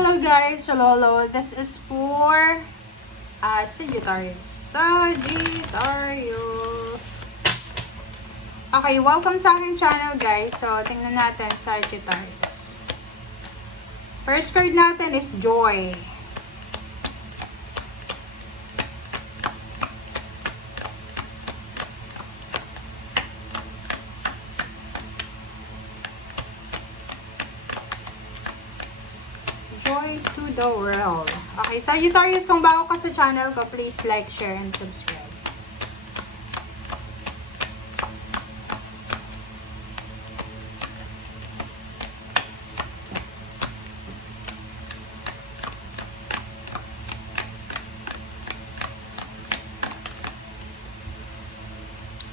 Hello guys, hello. This is for Sagittarius. Okay, welcome sa aking channel guys. So, tingnan natin Sagittarius. First card natin is Joy. Joy to the world. Okay, Sagittarius, kung bago ka sa channel ko, please like, share, and subscribe.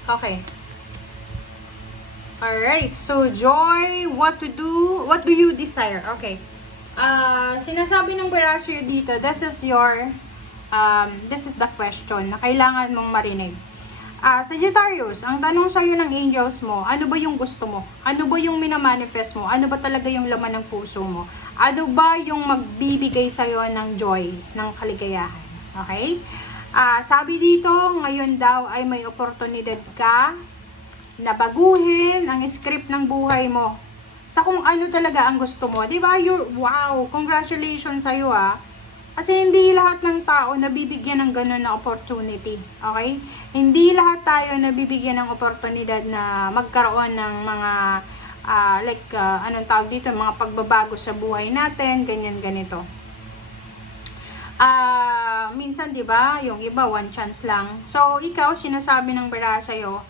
Okay. Alright, so Joy, what to do? What do you desire? Okay. Sinasabi ng Barasyo dito, this is the question na kailangan mong marinig. Sagittarius, ang tanong sa'yo ng angels mo, ano ba yung gusto mo? Ano ba yung minamanifest mo? Ano ba talaga yung laman ng puso mo? Ano ba yung magbibigay sa'yo ng joy, ng kaligayahan? Okay? Sabi dito, ngayon daw ay may oportunidad ka na baguhin ang script ng buhay mo sa kung ano talaga ang gusto mo. Diba? Wow! Congratulations sa'yo Kasi hindi lahat ng tao nabibigyan ng ganun na opportunity. Okay? Hindi lahat tayo nabibigyan ng oportunidad na magkaroon ng mga anong tawag dito, mga pagbabago sa buhay natin, ganyan ganito. Minsan 'di ba, yung iba one chance lang. So ikaw, sinasabi ng bara sa'yo,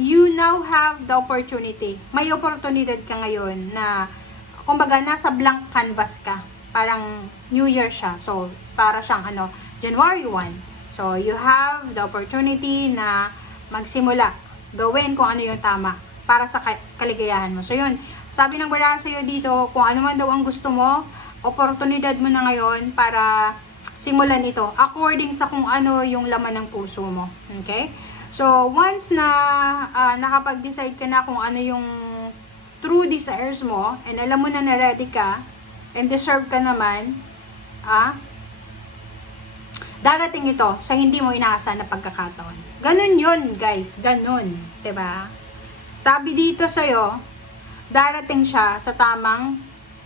you now have the opportunity. May oportunidad ka ngayon na kumbaga nasa blank canvas ka. Parang New Year siya. So para siyang January 1. So you have the opportunity na magsimula, gawin kung ano yung tama para sa kaligayahan mo. So yun, sabi ng bara sa'yo dito, kung ano man daw ang gusto mo, oportunidad mo na ngayon para simulan ito according sa kung ano yung laman ng puso mo. Okay? So, once na nakapag-decide ka na kung ano yung true desires mo, and alam mo na ready ka, and deserve ka naman, darating ito sa hindi mo inaasahan na pagkakataon. Ganun yun, guys. Ganun. Diba? Sabi dito sa'yo, darating siya sa tamang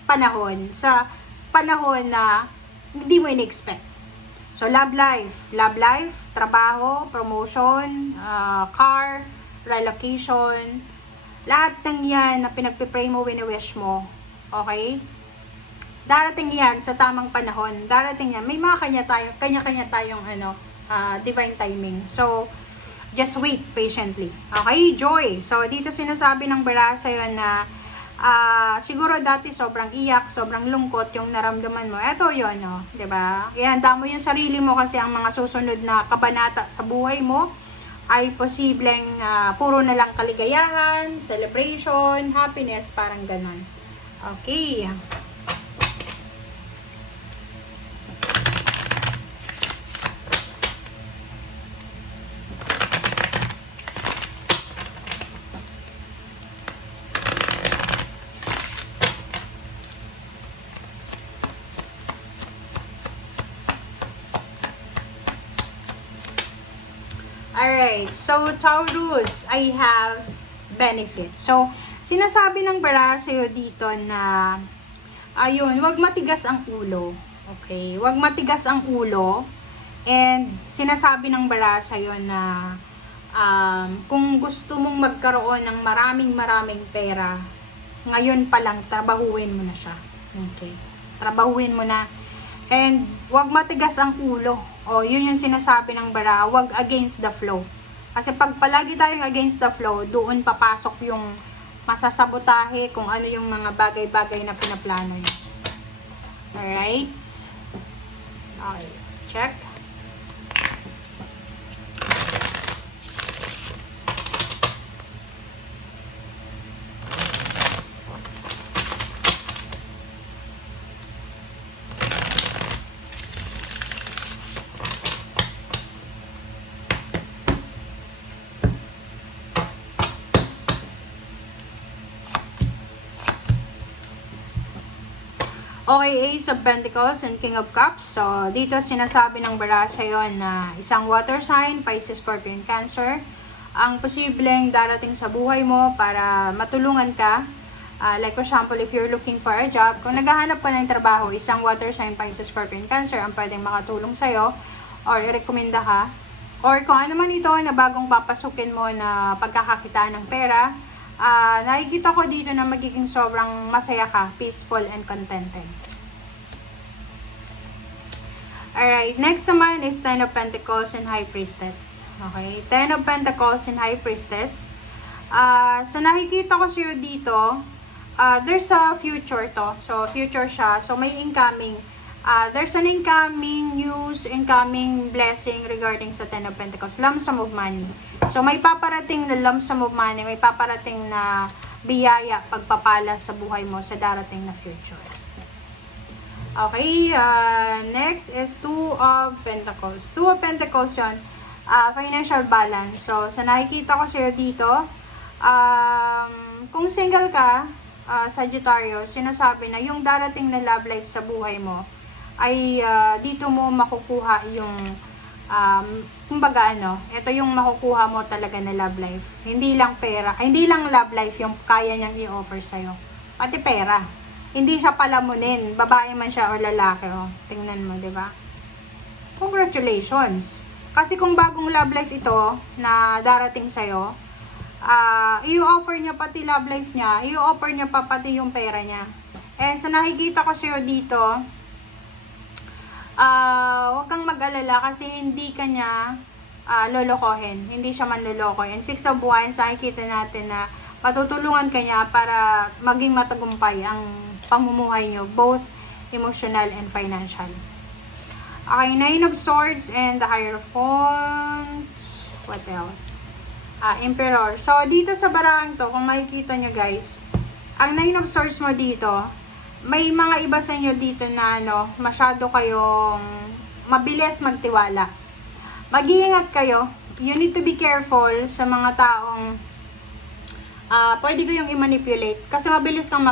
panahon, sa panahon na hindi mo in-expect. So, love life, trabaho, promotion, car, relocation, lahat ng yan na pinagpipray mo, wini-wish mo, okay? Darating yan sa tamang panahon, darating yan, may mga kanya-kanya tayong divine timing. So, just wait patiently. Okay, Joy. So, dito sinasabi ng bara sa'yo na siguro dati sobrang iyak, sobrang lungkot yung naramdaman mo. Eto yun, diba? Ihanda mo yung sarili mo kasi ang mga susunod na kabanata sa buhay mo ay posibleng puro na lang kaligayahan, celebration, happiness, parang ganon. Okay. Alright, so Taurus, I have benefit. So, sinasabi ng bara sa'yo dito na, ayun, wag matigas ang ulo. Okay, wag matigas ang ulo. And, sinasabi ng bara sa'yo na, kung gusto mong magkaroon ng maraming pera, ngayon pa lang, trabahuin mo na siya. Okay, trabahuin mo na. And, wag matigas ang ulo. Yun yung sinasabi ng bara, wag against the flow. Kasi pag palagi tayong against the flow, doon papasok yung masasabotahe kung ano yung mga bagay-bagay na pinaplano nyo. Alright? Okay, let's check. Okay, Ace of Pentacles and King of Cups. So, dito sinasabi ng bara sa'yo na isang water sign, Pisces, Scorpio, and Cancer, ang posibleng darating sa buhay mo para matulungan ka. Like for example, if you're looking for a job, kung naghahanap ka ng trabaho, isang water sign, Pisces, Scorpio, and Cancer ang pwedeng makatulong sa'yo or i-recommenda ka. Or kung ano man ito na bagong papasukin mo na pagkakakitaan ng pera, nakikita ko dito na magiging sobrang masaya ka, peaceful and contented. Alright, next naman is Ten of Pentacles and High Priestess. Okay, Ten of Pentacles and High Priestess. So nakikita ko sa'yo dito, there's a future to. So future siya. So may incoming. There's an incoming news, incoming blessing regarding sa Ten of Pentacles. Lump sum of money. So may paparating na lump sum of money, may paparating na biyaya, pagpapala sa buhay mo sa darating na future. Okay, next is Two of Pentacles. Two of Pentacles yun, financial balance. So, sa nakikita ko sa'yo dito, kung single ka, Sagittarius, sinasabi na yung darating na love life sa buhay mo, ay dito mo makukuha yung, kumbaga ito yung makukuha mo talaga na love life. Hindi lang pera, hindi lang love life yung kaya niyang i-offer sa'yo. Pati pera. Hindi siya palamunin, babae man siya o lalaki, oh. Tingnan mo, 'di ba? Congratulations. Kasi kung bagong love life ito na darating sa iyo, i-offer niya pati love life niya, i-offer niya pa pati yung pera niya. Eh sa nakikita ko sa iyo dito, huwag kang mag-alala kasi hindi ka niya lolokohin, hindi siya manloloko. And 6 of Wands, nakikita natin na matutulungan ka niya para maging matagumpay ang pamumuhay nyo, both emotional and financial. Okay, Nine of Swords and the Hierophant. What else? Emperor. So, dito sa barahang to, kung makikita nyo guys, ang Nine of Swords mo dito, may mga iba sa inyo dito na masyado kayong mabilis magtiwala. Mag-iingat kayo. You need to be careful sa mga taong pwede ko yung i-manipulate kasi mabilis kang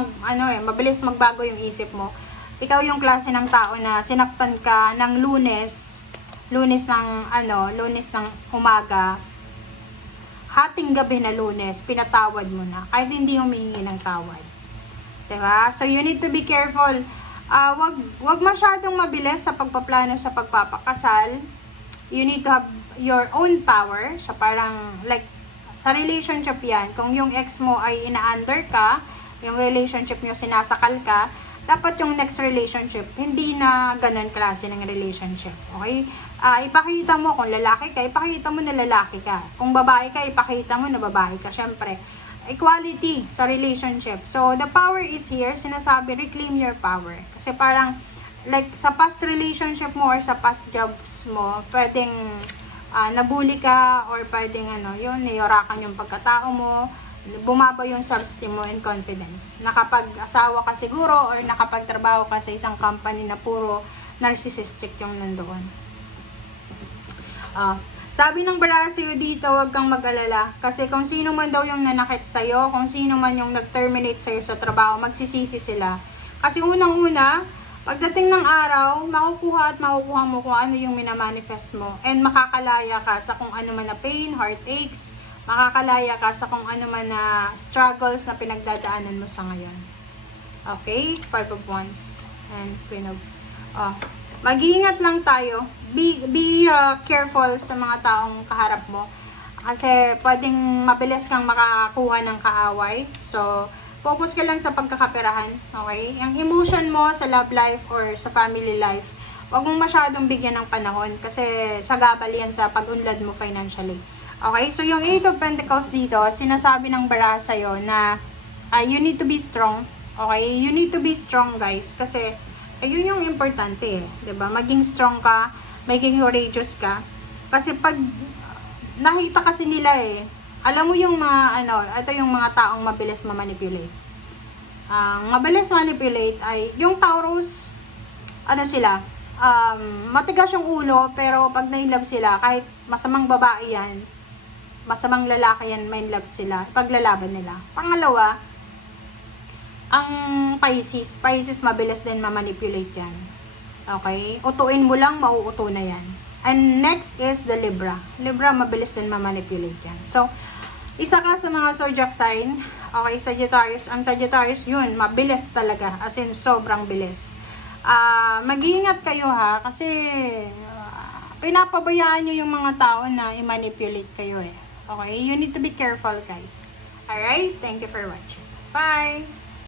mabilis magbago yung isip mo. Ikaw yung klase ng tao na sinaktan ka ng Lunes ng umaga, hating gabi na Lunes, pinatawad mo na kahit hindi humingi ng tawad. Diba? So you need to be careful. Wag masyadong mabilis sa pagpaplano sa pagpapakasal. You need to have your own power. So parang like sa relationship yan, kung yung ex mo ay ina-under ka, yung relationship nyo sinasakal ka, dapat yung next relationship, hindi na ganun klase ng relationship. Okay? Ipakita mo kung lalaki ka, ipakita mo na lalaki ka. Kung babae ka, ipakita mo na babae ka. Syempre, equality sa relationship. So, the power is here. Sinasabi, reclaim your power. Kasi parang, like, sa past relationship mo or sa past jobs mo, pwedeng nabuli ka or pwedeng niyorakan yung pagkatao mo, bumaba yung self-esteem mo and confidence. Nakapag-asawa ka siguro or nakapagtrabaho ka sa isang company na puro narcissistic yung nandoon. Sabi ng bara sa'yo dito, huwag kang mag-alala. Kasi kung sino man daw yung nanakit sa'yo, kung sino man yung nag-terminate sa'yo sa trabaho, magsisisi sila. Kasi unang-una, pagdating ng araw, makukuha mo kung ano yung minamanifest mo. And makakalaya ka sa kung ano man na pain, heartaches, makakalaya ka sa kung ano man na struggles na pinagdadaanan mo sa ngayon. Okay? 5 of Wands and Queen of... mag-iingat lang tayo. Be careful sa mga taong kaharap mo. Kasi pwedeng mabilis kang makakuha ng kaaway. So, focus ka lang sa pagkakaperahan, okay? Ang emotion mo sa love life or sa family life, huwag mong masyadong bigyan ng panahon kasi sagabal yan sa pag-unlad mo financially. Okay? So, yung 8 of Pentacles dito, sinasabi ng bara sa'yo na you need to be strong. Okay? You need to be strong, guys. Kasi, yun yung importante, diba? Maging strong ka, maging courageous ka. Kasi pag nakita kasi nila alam mo yung mga ito yung mga taong mabilis ma-manipulate. Mabilis manipulate ay yung Taurus, sila, matigas yung ulo, pero pag na-inlove sila, kahit masamang babae yan, masamang lalaki yan, may love sila, paglalaban nila. Pangalawa, ang Pisces mabilis din ma-manipulate yan. Okay? Utuin mo lang, mauuto na yan. And next is the Libra. Libra, mabilis din ma-manipulate yan. So, isa ka sa mga zodiac sign. Okay, Sagittarius. Ang Sagittarius, yun, mabilis talaga. As in, sobrang bilis. Mag-iingat kayo ha, kasi pinapabayaan nyo yung mga tao na i-manipulate kayo eh. Okay? You need to be careful, guys. Alright? Thank you for watching. Bye!